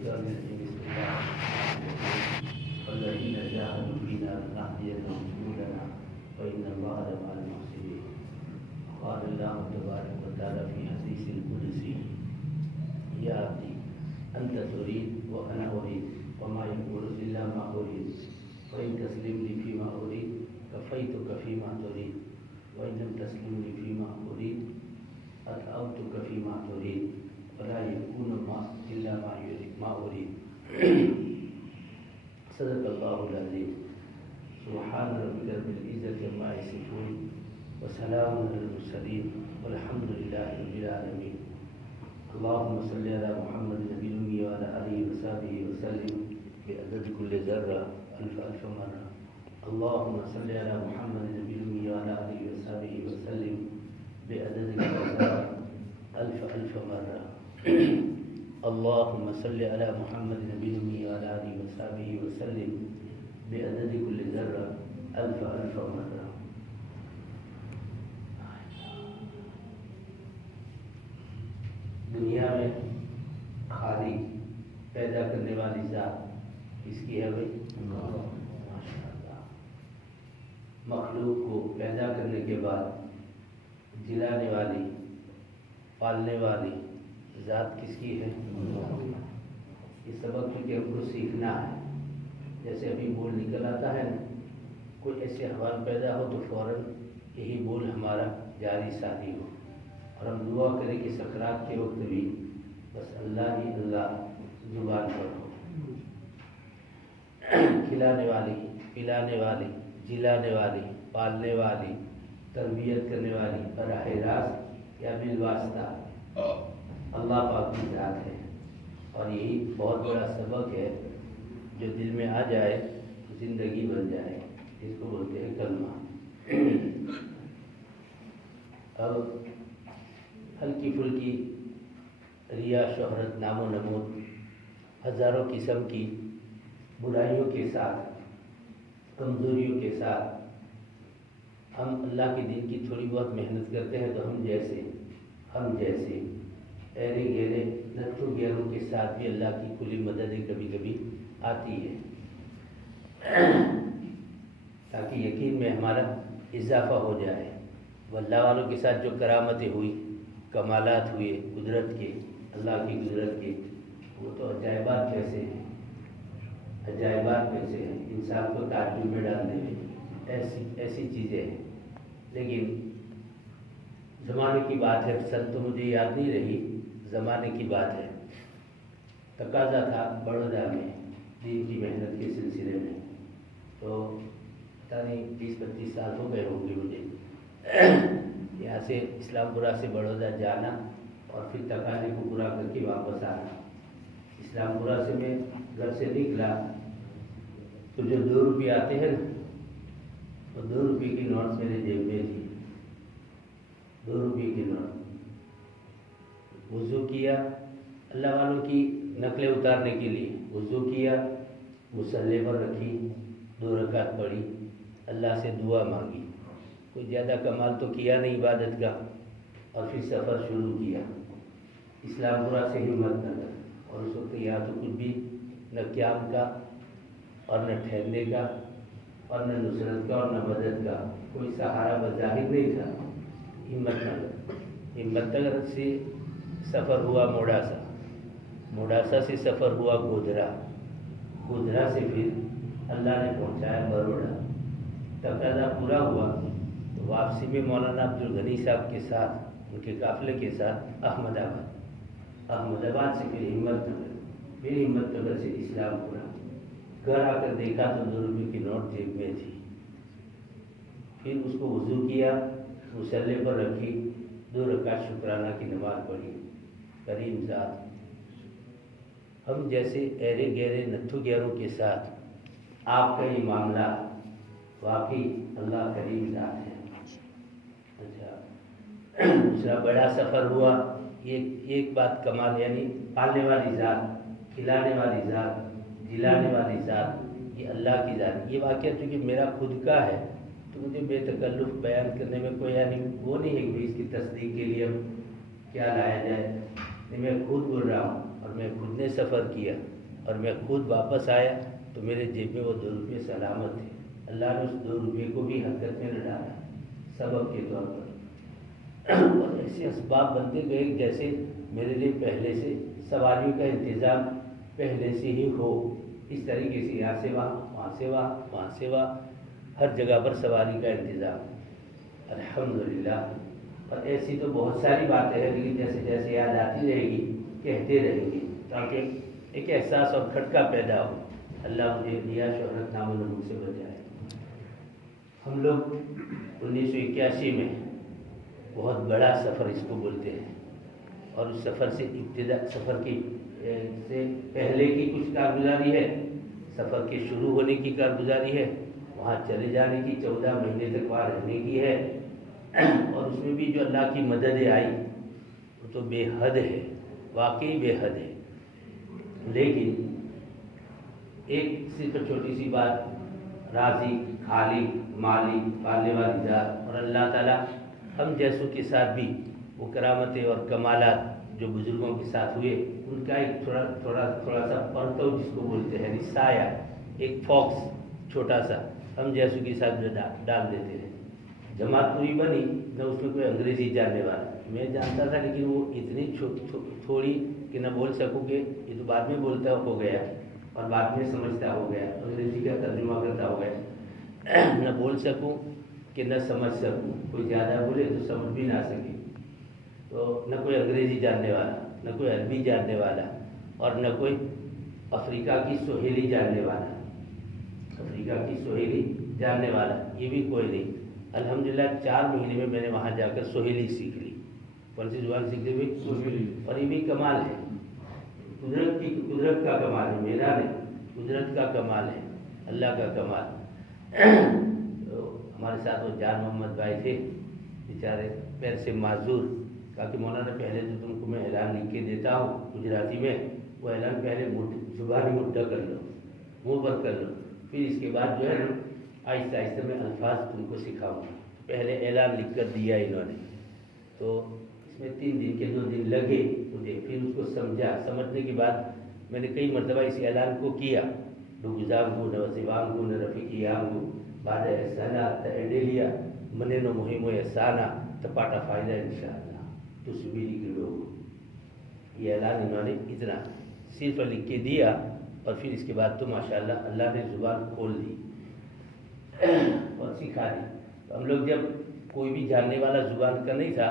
الشيطان الرجيم بسم الله الرحمن الرحيم والذين جاهدوا فينا لنهدينهم سبلنا وإن الله لمع المحسنين. قال الله تبارك وتعالى في حديث القدسي يا عبدي أنت تريد وأنا أريد وما يقول إلا ما أريد وإن تسلم لي فيما أريد كفيتك فيما تريد وإن لم تسلم لي فيما أريد أطعمتك فيما تريد ولا يكون إلا ما أريد. صدق الله العظيم. سبحان ربك رب العزة عما يصفون وسلام على المرسلين والحمد لله رب العالمين. اللهم صل على محمد النبي الأمي وعلى آله وصحبه وسلم بعدد كل ذرة ألف مرة. اللهم صل على محمد النبي الأمي وعلى آله وصحبه وسلم بعدد كل ذرة ألف مرة. اللهم صل على محمد النبي الأمي وعلى آله وصحبه وسلم بعدد كل ذرة ألف مرة. دنیا میں خالق پیدا کرنے والی ذات کس کی ہے بھائی؟ ماشاء اللہ. مخلوق کو پیدا کرنے کے بعد جلانے والی پالنے والی ذات کس کی ہے؟ یہ سبق کیونکہ ہم کو سیکھنا ہے. جیسے ابھی بول نکل آتا ہے نا، کوئی ایسے حوال پیدا ہو تو فوراً یہی بول ہمارا جاری ساتھی ہو، اور ہم دعا کریں کہ سکرات کے وقت بھی بس اللہ ہی اللہ زبان پر ہو. کھلانے والی، پلانے والی، جلانے والی، پالنے والی، تربیت کرنے والی براہ راست یا بالواسطہ اللہ پاک کی ذات ہے. اور یہی بہت بڑا سبق ہے جو دل میں آ جائے تو زندگی بن جائے. اس کو بولتے ہیں کلمہ. اب ہلکی پھلکی ریا، شہرت، نام و نمود، ہزاروں قسم کی برائیوں کے ساتھ، کمزوریوں کے ساتھ ہم اللہ کے دین کی تھوڑی بہت محنت کرتے ہیں تو ہم جیسے ایرے گہرے نتھو گہروں کے ساتھ بھی اللہ کی کھلی مددیں کبھی کبھی آتی ہے، تاکہ یقین میں ہمارا اضافہ ہو جائے. وہ اللہ والوں کے ساتھ جو کرامتیں ہوئی، کمالات ہوئے قدرت کے، اللہ کی قدرت کے، وہ تو عجائبات کیسے ہیں، انسان کو تعجب میں ڈالنے میں ایسی چیزیں ہیں. لیکن زمانے کی بات ہے، سن تو مجھے یاد نہیں رہی، زمانے کی بات ہے. تقاضا تھا بڑودہ میں دین کی محنت کے سلسلے میں، تو پتہ نہیں 20-25 سال ہو گئے ہوں گے مجھے یہاں سے اسلام پورہ سے بڑودہ جانا اور پھر تقاضے کو پورا کر کے واپس آنا. اسلام پورہ سے میں گھر سے نکلا تو جو 2 روپے آتے ہیں نا، وہ 2 روپے کی نوٹ میرے جیب میں تھی. 2 روپے کی نوٹ. وضو کیا، اللہ والوں کی نقلیں اتارنے کے لیے وضو کیا، مصلی پر رکھی، 2 رکعت پڑھی، اللہ سے دعا مانگی. کوئی زیادہ کمال تو کیا نہیں عبادت کا، اور پھر سفر شروع کیا اسلام پورہ سے ہمت نگر. اور اس وقت یہاں تو کچھ بھی نہ قیام کا اور نہ ٹھہرنے کا اور نہ نصرت کا اور نہ مدد کا کوئی سہارا بظاہر نہیں تھا. ہمت نگر سے سفر ہوا موڈاسا سے سفر ہوا گودھرا سے پھر اللہ نے پہنچایا بروڑا. تقاضا پورا ہوا تو واپسی میں مولانا عبدالغنی صاحب کے ساتھ، ان کے قافلے کے ساتھ احمد آباد سے پھر ہمت نگر سے اسلام پورہ. گھر آ کر دیکھا تو 2 روپے کی نوٹ جیب میں تھی. پھر اس کو وضو کیا، مصلی پر رکھی، 2 رکعت شکرانہ کی نماز پڑھی. کریم ذات ہم جیسے ایرے گہرے نتھو گہروں کے ساتھ آپ کا یہ معاملہ واقعی اللہ کریم ذات ہے. اچھا، دوسرا بڑا سفر ہوا. ایک بات کمال، یعنی پالنے والی ذات، کھلانے والی ذات، جلانے والی ذات، یہ اللہ کی ذات. یہ واقعہ چونکہ میرا خود کا ہے تو مجھے بے تکلف بیان کرنے میں کوئی یعنی وہ نہیں ہے کہ اس کی تصدیق کے لیے کیا لایا جائے. میں خود بول رہا ہوں اور میں خود نے سفر کیا. اور میں خود واپس آیا تو میرے جیب میں وہ 2 روپے سلامت تھے. اللہ نے اس 2 روپے کو بھی حرکت میں نہ ڈالا سبب کے طور پر. اور ایسے اسباب بنتے گئے جیسے میرے لیے پہلے سے سواریوں کا انتظام پہلے سے ہی ہو. اس طریقے سے یہاں سے وہاں، وہاں سے وہاں، وہاں سے وہاں، ہر جگہ پر سواری کا انتظام الحمدللہ. اور ایسی تو بہت ساری باتیں ہیں، لیکن جیسے جیسے یاد آتی رہے گی کہتے رہیں گے تاکہ ایک احساس اور کھٹکا پیدا ہو. اللہ مجھے دیا شہرت نام و نمود سے بچائے. ہم لوگ 1981 میں بہت بڑا سفر اس کو بولتے ہیں، اور اس سفر سے سفر کی سے پہلے کی کچھ کارگزاری ہے، سفر کے شروع ہونے کی کارگزاری ہے، وہاں چلے جانے کی 14 مہینے تک وہاں رہنے کی ہے. اور اس میں بھی جو اللہ کی مدد آئی وہ تو بے حد ہے، واقعی بے حد ہے. لیکن ایک صرف چھوٹی سی بات، راضی خالق مالک پالنے والی ذات اور اللہ تعالیٰ ہم جیسوں کے ساتھ بھی وہ کرامتیں اور کمالات جو بزرگوں کے ساتھ ہوئے ان کا ایک تھوڑا سا پرتو جس کو بولتے ہیں سایہ، ایک فاکس چھوٹا سا ہم جیسوں کے ساتھ جو ڈال دیتے ہیں. جماعت پوری بنی نہ اس میں کوئی انگریزی جاننے والا، میں جانتا تھا لیکن وہ اتنی تھوڑی کہ نہ بول سکوں کہ یہ تو بعد میں بولتا ہو گیا اور بعد میں سمجھتا ہو گیا، انگریزی کا ترجمہ کرتا ہو گیا. نہ بول سکوں کہ نہ سمجھ سکوں، کوئی زیادہ بولے تو سمجھ بھی نہ سکے. تو نہ کوئی انگریزی جاننے والا، نہ کوئی عربی جاننے والا، اور نہ کوئی افریقہ کی سہیلی جاننے والا، افریقہ کی سہیلی جاننے والا، یہ بھی کوئی نہیں. الحمدللہ 4 مہینے میں میں نے وہاں جا کر سہیلی سیکھ لی. کون سی زبان سیکھ لی ہوئی؟ سہیلی. اور یہ بھی کمال ہے، قدرت کا کمال ہے، میرا نہیں، قدرت کا کمال ہے، اللہ کا کمال. تو ہمارے ساتھ وہ جان محمد بھائی تھے بیچارے پیر سے معذور، کہا کہ مولانا پہلے تو تم کو میں اعلان لکھ کے دیتا ہوں گجراتی میں، وہ اعلان پہلے زبانی مدعا کر لو، منہ پر کر لو، پھر اس کے بعد جو ہے نا آہستہ آہستہ میں الفاظ تم کو سکھاؤں گا. پہلے اعلان لکھ کر دیا انہوں نے، تو اس میں 3 دن کے 2 دن لگے مجھے، پھر اس کو سمجھا. سمجھنے کے بعد میں نے کئی مرتبہ اس اعلان کو کیا، ڈگزانگو نوزیوانگو نرفیکیانگو بعد احسانہ تیڈیلیا منینو مہم و احسانہ تپاٹا فائدہ انشاءاللہ تو سبیلی کے لوگ. یہ اعلان انہوں نے اتنا صرف لکھ کے دیا، اور پھر اس کے بعد تو ماشاءاللہ اللہ نے زبان کھول دی اور سکھا دی. تو ہم لوگ جب کوئی بھی جاننے والا زبان کا نہیں تھا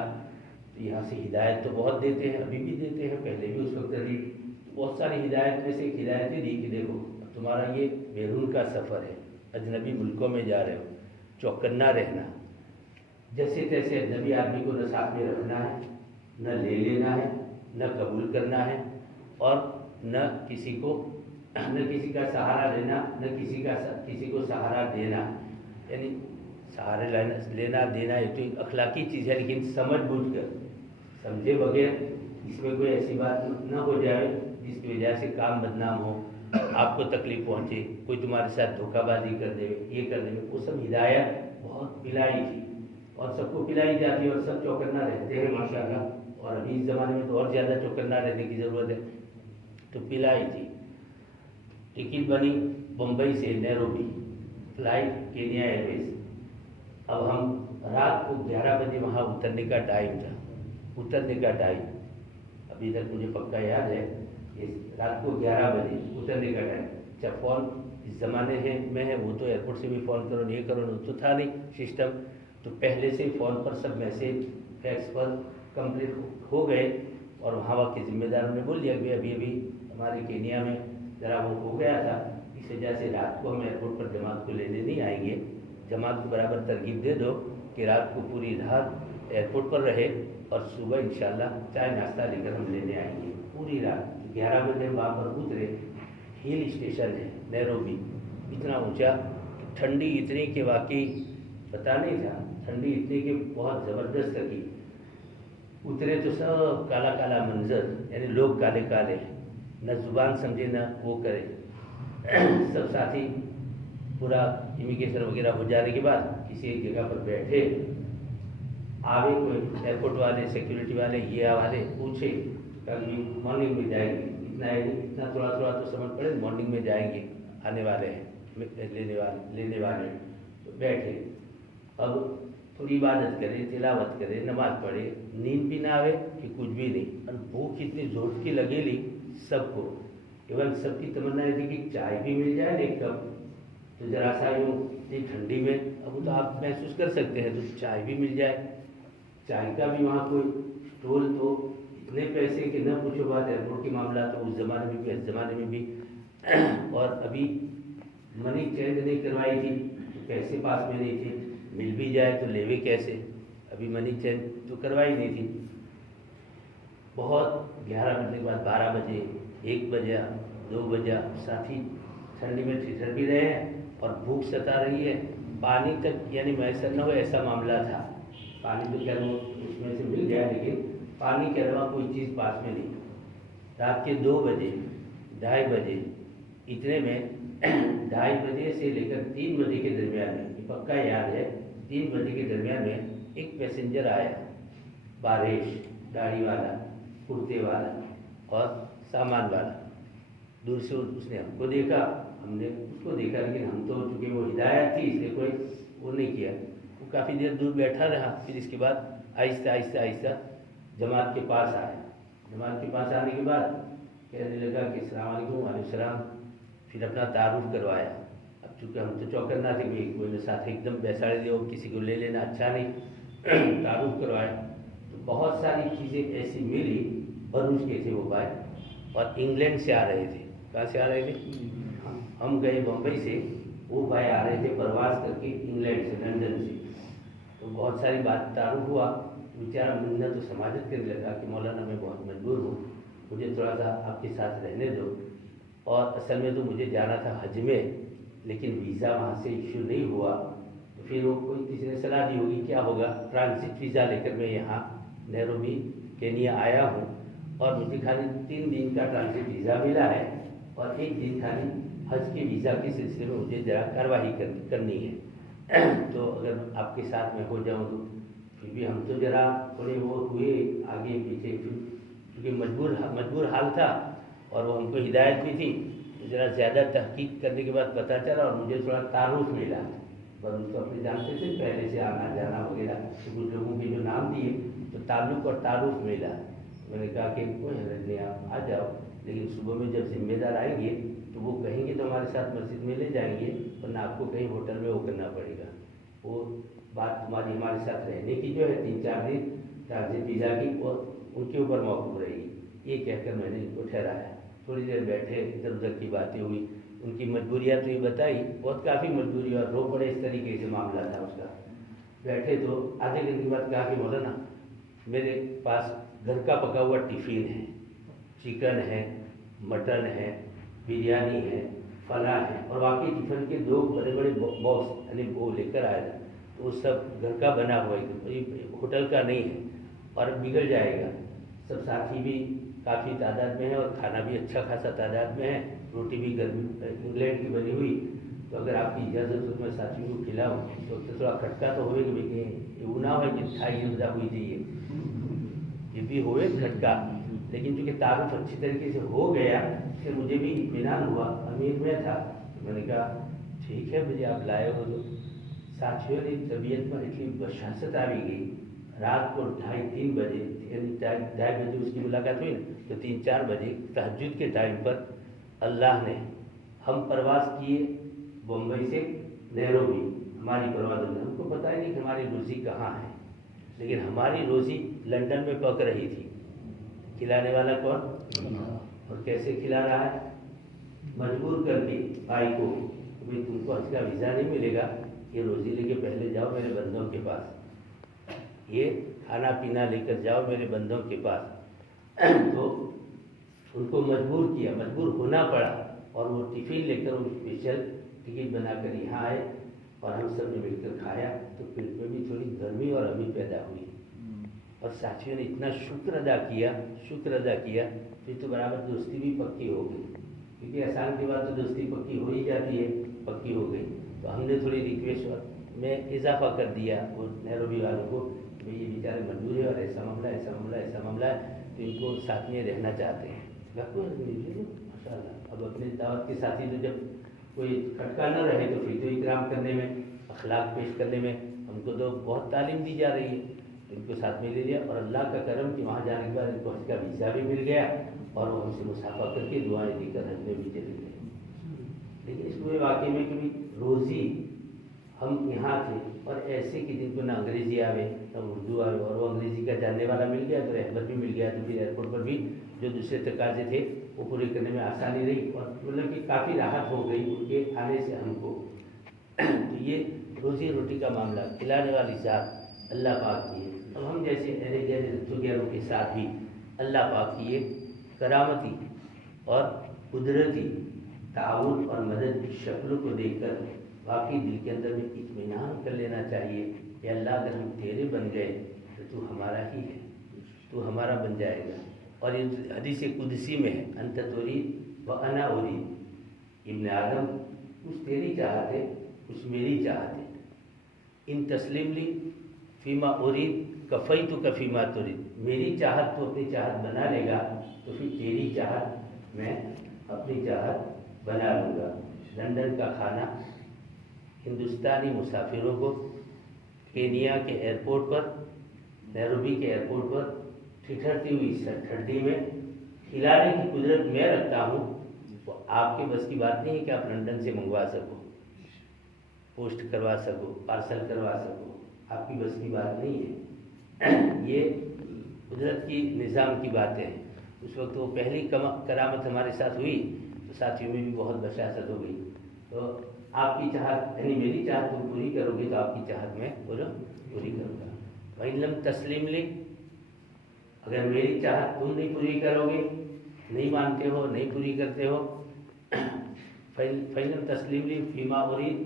تو یہاں سے ہدایت تو بہت دیتے ہیں، ابھی بھی دیتے ہیں، پہلے بھی اس وقت دی. بہت ساری ہدایت میں سے ایک ہدایتیں دی کہ دیکھو تمہارا یہ بیرون کا سفر ہے، اجنبی ملکوں میں جا رہے ہو، چوکنا رہنا، جیسے تیسے اجنبی آدمی کو نہ ساتھ میں رکھنا ہے، نہ لے لینا ہے، نہ قبول کرنا ہے، اور نہ کسی کا سہارا لینا، نہ کسی کو سہارا دینا. یعنی سہارے لینا دینا یہ تو ایک اخلاقی چیز ہے، لیکن سمجھ بوجھ کر، سمجھے بغیر اس میں کوئی ایسی بات نہ ہو جائے جس کی وجہ سے کام بدنام ہو، آپ کو تکلیف پہنچے، کوئی تمہارے ساتھ دھوکہ بازی کر دے، یہ کر دے. وہ سب ہدایت بہت پلائی تھی اور سب کو پلائی جاتی ہے، اور سب چوکنا رہتے ہیں ماشاءاللہ. اور ابھی اس زمانے میں تو اور زیادہ چوکنا رہنے کی ضرورت ہے. تو پلائی تھی. ٹکٹ بنی بمبئی سے نیروبی، فلائٹ کینیا ایئر ویز. اب ہم رات کو 11 بجے وہاں اترنے کا ٹائم تھا، اترنے کا ٹائم ابھی تک مجھے پکا یاد ہے، رات کو 11 بجے اترنے کا ٹائم. اچھا فون اس زمانے میں ہے، وہ تو ایئرپورٹ سے بھی فون کرو، یہ کرو، تو تھا نہیں سسٹم. تو پہلے سے فون پر سب میسیج فیکس پر کمپلیٹ ہو گئے، اور وہاں کے ذمہ داروں نے بول دیا کہ ابھی ہمارے کینیا میں ذرا وہ ہو گیا تھا، اس وجہ سے رات کو ہم ایئرپورٹ پر جماعت کو لینے نہیں آئیں گے. جماعت کو برابر ترغیب دے دو کہ رات کو پوری رات ایئرپورٹ پر رہے، اور صبح انشاءاللہ چائے ناشتہ لے کر ہم لینے آئیں گے. پوری رات 11 بجے وہاں پر اترے. ہل اسٹیشن ہے نیروبی، اتنا اونچا، ٹھنڈی اتنی کہ واقعی پتہ نہیں تھا، ٹھنڈی اتنی کہ بہت زبردست کی. اترے تو سب کالا کالا منظر، یعنی لوگ کالے کالے، نہ زبان سمجھے نہ وہ کرے. سب ساتھی پورا امیگریشن وغیرہ ہو جانے کے بعد کسی ایک جگہ پر بیٹھے. آگے کوئی ایئرپورٹ والے سیکیورٹی والے یہ والے پوچھے کہ مارننگ میں جائے گی اتنا ہے نہیں, اتنا تھوڑا تھوڑا تو سمجھ پڑے. مارننگ میں جائیں گے, آنے والے ہیں لینے والے ہیں, تو بیٹھے اب تھوڑی عبادت کرے, تلاوت کرے, نماز پڑھے, نیند بھی نہ آئے کہ کچھ بھی نہیں. اور بھوک اتنی زور کی لگے لی سب کو, ایون سب کی تمنا ہے کہ چائے بھی مل جائے ایک کپ, تو ذرا سا یوں اتنی ٹھنڈی میں, اب تو آپ محسوس کر سکتے ہیں, تو چائے بھی مل جائے. چائے کا بھی وہاں کوئی اسٹول, تو اتنے پیسے کہ نہ پوچھو بات. ایئرپورٹ کے معاملات تو اس زمانے میں بھی اس زمانے میں بھی, اور ابھی منی چینج نہیں کروائی تھی تو پیسے پاس میں نہیں تھے, مل بھی جائے تو لیوے کیسے, ابھی منی چینج تو کروائی نہیں تھی. بہت 11 بجے کے بعد 12 بجے 1 بجا 2 بجا, ساتھی ٹھنڈی میں ٹھٹر بھی رہے ہیں اور بھوک ستا رہی ہے. پانی تک یعنی میسر نہ ہو ایسا معاملہ تھا. پانی تو کیا وہ اس میں سے مل گیا, لیکن پانی کے علاوہ کوئی چیز پاس میں نہیں. رات کے 2 بجے 2:30 بجے, اتنے میں 2:30 بجے سے لے کر 3 بجے کے درمیان میں, یہ پکا یاد ہے, 3 بجے کے درمیان میں ایک پیسنجر آیا, بارش, داڑھی والا, کرتے والا اور سامان والا. دور سے اس نے ہم کو دیکھا, ہم نے اس کو دیکھا, لیکن ہم تو چونکہ وہ ہدایت تھی اس لیے کوئی وہ نہیں کیا. وہ کافی دیر دور بیٹھا رہا. پھر اس کے بعد آہستہ آہستہ آہستہ جماعت کے پاس آیا. جماعت کے پاس آنے کے بعد کہنے لگا کہ السلام علیکم. وعلیکم السلام. پھر اپنا تعارف کروایا. اب چونکہ ہم تو چوکنا تھے کہ کوئی نے ساتھ ایک دم بیساڑے دے, کسی کو لے لینا اچھا نہیں. تعارف کروایا تو بہت ساری چیزیں ایسی ملی. بروچ کے تھے وہ بھائی, اور انگلینڈ سے آ رہے تھے. کہاں سے آ رہے تھے؟ ہم گئے بمبئی سے, وہ بھائی آ رہے تھے پرواز کر کے انگلینڈ سے, لندن سے. تو بہت ساری بات تعارف ہوا. بیچارہ منت تو سماجت کرنے لگا کہ مولانا میں بہت مجبور ہوں, مجھے تھوڑا سا آپ کے ساتھ رہنے دو. اور اصل میں تو مجھے جانا تھا حج میں, لیکن ویزا وہاں سے ایشو نہیں ہوا. تو پھر وہ کوئی کسی نے صلاح دی ہوگی, کیا ہوگا, ٹرانزٹ ویزا لے کر میں یہاں نیروبی کینیا آیا ہوں, اور مجھے خالی 3 دن کا ٹرانزٹ ویزا ملا ہے, اور 1 دن خالی حج کے ویزا کے سلسلے میں مجھے ذرا کارروائی کرنی ہے. تو اگر آپ کے ساتھ میں ہو جاؤں تو پھر بھی ہم تو ذرا تھوڑے وہ ہوئے آگے پیچھے, کیونکہ مجبور حال تھا, اور وہ ہم کو ہدایت بھی تھی. ذرا زیادہ تحقیق کرنے کے بعد پتہ چلا, اور مجھے تھوڑا تعارف ملا. پر ان کو اپنے جانتے تھے پہلے سے آنا جانا وغیرہ, تو کچھ لوگوں کے جو نام دیے تو تعلق اور تعارف ملا. میں نے کہا کہ کوئی حرج نہیں, آپ آ جاؤ, لیکن صبح میں جب ذمہ دار آئیں گے تو وہ کہیں گے تو ہمارے ساتھ مسجد میں لے جائیں گے, ورنہ آپ کو کہیں ہوٹل میں وہ کرنا پڑے گا. وہ بات ہماری ہمارے ساتھ رہنے کی جو ہے 3-4 دن ٹرانزٹ ویزا کی, اور ان کے اوپر موقوف رہے گی. یہ کہہ کر میں نے ان کو ٹھہرایا. تھوڑی دیر بیٹھے, ادھر ادھر کی باتیں ہوئی, ان کی مجبوریاں تو یہ بتائی, بہت کافی مجبوری, اور رو پڑے, اس طریقے سے معاملہ تھا اس کا. بیٹھے تو آدھے گھنٹے کے بعد کہا کہ مولانا میرے پاس گھر کا پکا ہوا ٹفن ہے, چکن ہے, مٹن ہے, بریانی ہے, فلاں ہے, اور واقعی ٹفن کے 2 بڑے بڑے باکس یعنی وہ لے کر آیا تھا. تو وہ سب گھر کا بنا ہوا ہے, ہوٹل کا نہیں ہے, اور بگڑ جائے گا. سب ساتھی بھی کافی تعداد میں ہے, اور کھانا بھی اچھا خاصا تعداد میں ہے. روٹی بھی انگلینڈ کی بنی ہوئی. تو اگر آپ کی اجازت ہو تو میں ساتھیوں کو کھلاؤں. تو تھوڑا کھٹکا تو ہوئے کہ یہ نہ ہو کہ کھائی زیادہ ہوئی چاہیے, یہ بھی ہوئے کھٹکا. لیکن چونکہ تعارف اچھی طریقے سے ہو گیا, پھر مجھے بھی اطمینان ہوا. امیر میں تھا, تو میں نے کہا ٹھیک ہے, مجھے آپ لائے ہو تو. ساتھیوں نے طبیعت پر اتنی بشاست آ بھی گئی. رات کو 2:30-3 بجے, یعنی 2:30 بجے اس کی ملاقات ہوئی نا, تو 3-4 بجے تہجد کے ٹائم پر اللہ نے, ہم پرواز کیے بمبئی سے نیروبی, ہماری پرواز میں ہم کو پتہ ہی نہیں کہ ہماری روزی کہاں ہے, لیکن ہماری روزی لندن میں پک رہی تھی. کھلانے والا کون, اور کیسے کھلا رہا ہے, مجبور کر کے بھائی کو, بھائی تم کو حج کا ویزا نہیں ملے گا, یہ روزی لے کے پہلے جاؤ میرے بندوں کے پاس, یہ کھانا پینا لے کر جاؤ میرے بندوں کے پاس. تو ان کو مجبور کیا, مجبور ہونا پڑا, اور وہ ٹفن لے کر ان اسپیشل ٹکٹ بنا کر یہاں آئے, اور ہم سب نے مل کر کھایا. تو پیٹ میں بھی تھوڑی گرمی اور امی پیدا ہوئی, اور ساتھیوں نے اتنا شکر ادا کیا, پھر تو برابر دوستی بھی پکی ہو گئی. کیونکہ احسان کے بعد تو دوستی پکی ہو ہی جاتی ہے, پکی ہو گئی. تو ہم نے تھوڑی ریکویسٹ میں اضافہ کر دیا وہ نیروبی والوں کو, بھائی یہ بیچارے مجبور ہے, اور ایسا معاملہ ہے, تو ان کو ساتھ میں رہنا چاہتے ہیں. ماشاء اللہ. اب اپنے دعوت کے ساتھی تو جب کوئی کھٹکا نہ رہے تو پھر تو اکرام کرنے میں، اخلاق پیش کرنے میں ہم کو تو بہت تعلیم دی جا رہی ہے. ان کو ساتھ میں لے لیا، اور اللہ کا کرم کہ وہاں جانے کے بعد ان کو حج کا ویزا بھی مل گیا، اور وہ ہم سے مصافحہ کر کے دعائیں دی کر حج میں بھی چلے گئے. لیکن اس پورے واقعے میں کبھی روزی ہم یہاں تھے اور ایسے کہ جن کو نہ انگریزی آوے نہ اردو آوے، اور وہ انگریزی کا جاننے والا مل گیا تو رہبر بھی مل گیا، تو پھر ایئرپورٹ پر بھی جو دوسرے تقاضے تھے وہ پورے کرنے میں آسانی رہی، اور مطلب کہ کافی راحت ہو گئی ان کے آنے سے ہم کو. تو یہ روزی روٹی کا معاملہ کھلانے والی ذات اللہ پاک کی ہے. اب ہم جیسے اہل غیر وغیرہ کے ساتھ بھی اللہ پاک کی ایک کرامتی اور قدرتی تعاون اور مدد کی شکلوں کو دیکھ کر واقعی دل کے اندر میں اطمینان کر لینا چاہیے کہ اللہ اگر ہم تیرے بن گئے تو ہمارا ہی ہے، تو ہمارا بن جائے گا. اور یہ حدیث قدسی میں ہے، انت ترید و انا ارید. ابن آدم کچھ تیری چاہت ہے کچھ میری چاہت ہے. ان تسلیم لی فیما ارید کفیتک فیما ترید. میری چاہت تو اپنی چاہت بنا لے گا تو پھر تیری چاہت میں اپنی چاہت بنا لوں گا. لندن کا کھانا ہندوستانی مسافروں کو کینیا کے ایئرپورٹ پر، نیروبی کے ایئرپورٹ پر ٹھٹھرتی ہوئی ٹھنڈی میں کھلانے کی قدرت میں رکھتا ہوں. وہ آپ کے بس کی بات نہیں ہے کہ آپ لندن سے منگوا سکو، پوسٹ کروا سکو، پارسل کروا سکو، آپ کی بس کی بات نہیں ہے. یہ قدرت کی نظام کی باتیں ہیں. اس وقت وہ پہلی کرامت ہمارے ساتھ ہوئی تو ساتھیوں میں بھی بہت بشاشت ہو گئی. تو آپ کی چاہت یعنی میری چاہت تم پوری کرو گے تو آپ کی چاہت میں پوری کروں گا. وَإِن لَمْ تسلیم لی، اگر میری چاہت تم نہیں پوری کرو گے، نہیں مانتے ہو، نہیں پوری کرتے ہو، فَإِن لَمْ تسلیم لی فیما ارید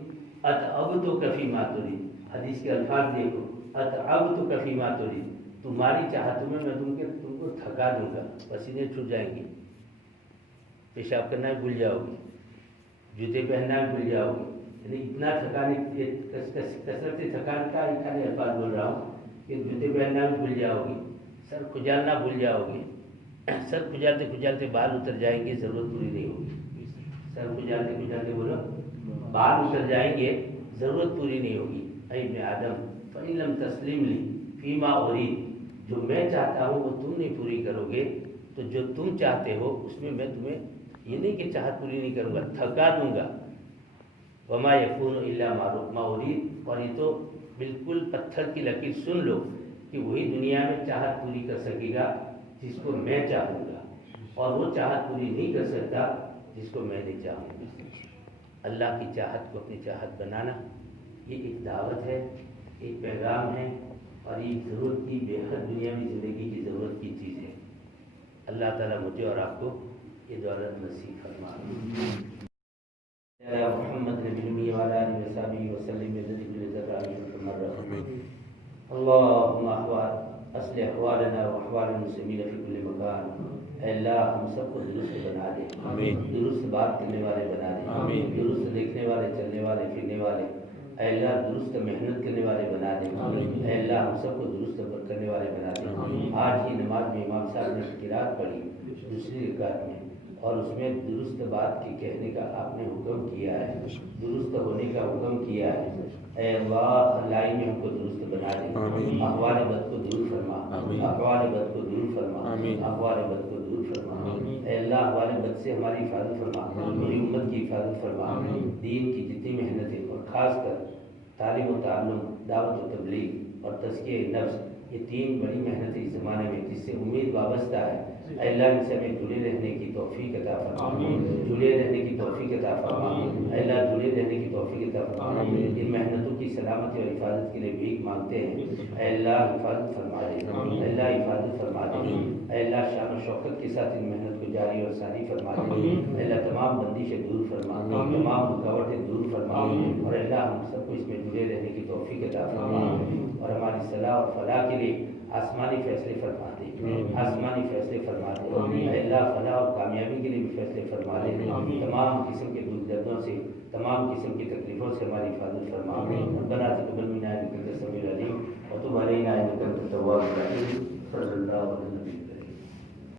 اتعبتک فیما ترید. حدیث کے الفاظ دیکھو، اتعبتک فیما ترید. تمہاری چاہتوں میں تم کو تھکا دوں گا، پسینے چھوٹ جائیں گے، پیشاب کرنا بھی بھول جاؤ گی، جوتے پہننا بھی بھول جاؤ گی. یعنی اتنا تھکانے کثرت تھکان کا خالی الفاظ بول رہا ہوں کہ جوتے پہننا بھی بھول جاؤ گی، سر کھجالنا بھول جاؤ گی. سر کھجالتے کھجالتے بال اتر جائیں گے، ضرورت پوری نہیں ہوگی. سر کھجالتے کھجالتے بولو بال اتر جائیں گے، ضرورت پوری نہیں ہوگی. اے ابن آدم فَإِن لَمْ تسلیم لی فیما ارید، جو میں چاہتا ہوں وہ تم نہیں پوری کرو گے تو جو تم چاہتے ہو اس میں تمہیں یہ نہیں کہ چاہت پوری نہیں کروں گا، تھکا دوں گا. وما یکون الا ما ارید. اور یہ تو بالکل پتھر کی لکیر سن لو کہ وہی دنیا میں چاہت پوری کر سکے گا جس کو میں چاہوں گا، اور وہ چاہت پوری نہیں کر سکتا جس کو میں نہیں چاہوں گا. اللہ کی چاہت کو اپنی چاہت بنانا یہ ایک دعوت ہے، ایک پیغام ہے، اور یہ ضرورت کی بے حد دنیاوی زندگی کی ضرورت کی چیز ہے. اللہ تعالیٰ مجھے اور آپ کو یہ دولت نصیب فرمائے. محمد نبی وعلی آلہ وصحبہ وسلم اللهم اصلح احوالنا واحوال المسلمین فی کل مکان. اے اللہ ہم سب کو درست بنا دے، درست بات کرنے والے بنا دے، درست دیکھنے والے، چلنے والے، پھرنے والے. اے اللہ درست محنت کرنے والے بنا دے. اے اللہ ہم سب کو درست کرنے والے بنا دے. آج ہی نماز میں امام صاحب نے قرات پڑھی دوسری رکعت میں، اور اس میں درست بات کے کہنے کا آپ نے حکم کیا ہے، درست ہونے کا حکم کیا ہے. اے اللہ لائی میں ہم کو درست بنا دے. احوال بد کو دور فرما، احوال بد کو دور فرما، احوال بد کو دور فرما. اے اللہ احوال بد سے ہماری حفاظت فرما، میری امت کی حفاظت فرما. دین کی جتنی محنتیں اور خاص کر تعلیم و تعلم، دعوت و تبلیغ اور تزکیہ نفس، یہ تین بڑی محنتیں اس زمانے میں جس سے امید وابستہ ہے. اے اللہ ان سے ہمیں جڑے رہنے کی توفیق عطا فرما، جڑے رہنے کی توفیق عطا فرما. اے اللہ جڑے رہنے کی توفیق عطا فرما. ان محنتوں کی سلامتی اور حفاظت کے لیے بھیک مانگتے ہیں. اے اللہ حفاظت فرما دے، اے اللہ حفاظت فرما دے. اے اللہ شان و شوکت کے ساتھ ان محنت کو جاری اور ساری فرما دے. اے اللہ تمام بندشیں دور فرما، تمام رکاوٹیں دور فرما. اور اے اللہ ہم سب کو اس میں جڑے رہنے کی توفیق عطا فرما، اور ہماری صلاح اور فلاح کے لیے آسمانی فیصلے فرما دے، آسمانی فیصلے فرما دے. اے اللہ فلاح اور کامیابی کے لیے بھی فیصلے فرما دے. تمام قسم کے دکھ دردوں سے، تمام قسم کی تکلیفوں سے ہماری حفاظت فرما. ربنا تقبل منا انک انت السمیع العلیم وتب علینا انک انت التواب الرحیم. صلی اللہ علیہ وسلم.